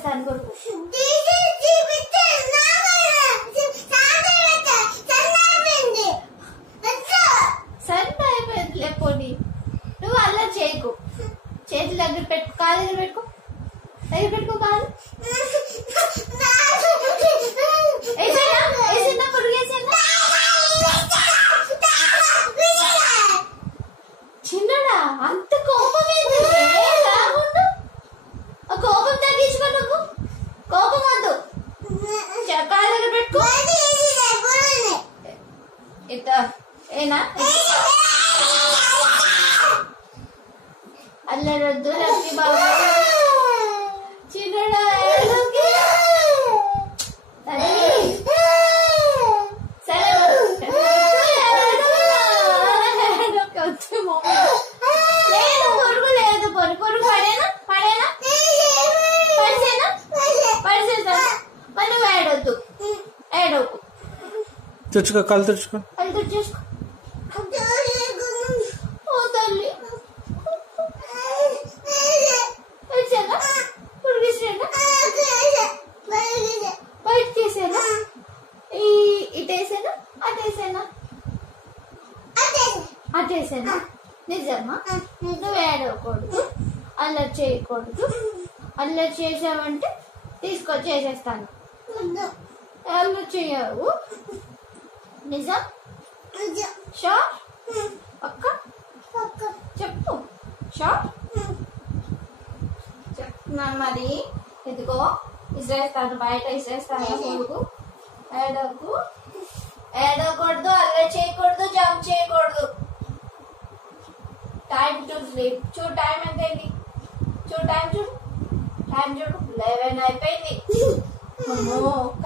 చేసేస్తాను కొడుకు. సరే అయిపోయింది లేకపోని. నువ్వు అలా చేయకు. చేతులు దగ్గర పెట్టుకో, కాలు దగ్గర పెట్టుకో, దగ్గర పెట్టుకో కాలు. వేసేనా పొడుగు వేసేనా? చిన్నడా అంత కోపం ఏంటంటే రాకుండా ఆ కోపం తగ్గించుకో. నువ్వు కోపం వద్దు, కాలు దగ్గర పెట్టుకో. ఏనా అల్లరొద్దు లక్ష్మీ బాబు. చిన్నడా లేదు పొరుగు లేదు. పొరుగు పడేనా పడేనా పడిసేనా పడిసేస్తాను. మరి నువ్వు ఏడవద్దు, ఏడవకు. తుడుచుకో, కళ్ళు తుడుచుకో, కళ్ళు తుడుచేసుకో. ఓ తల్లి వచ్చానా పుడిగేసానా బయట తీసేనా ఇటేసానా అటేసానా అటేసానా? నిజమా? నువ్వు ఏడవకూడదు, అల్లరి చేయకూడదు. అల్లరి చేసావంటే తీసుకొచ్చి చేసేస్తాను. అల్లరి చేయవు. నిజం? షూర్? అక్క చెప్పు. షూర్ చెప్తున్నాను. మరి ఇదిగో ఇసేస్తాను, బయట ఇసేస్తాను. కొడుకు ఏడవకు, ఏడవకూడదు, అల్లరి చేయకూడదు, జంప్ చేయకూడదు. Time to sleep. చూడు టైం ఎంత అయింది, చూడు టైం చూడు, టైం చూడు 11 అయిపోయింది. ఒక్క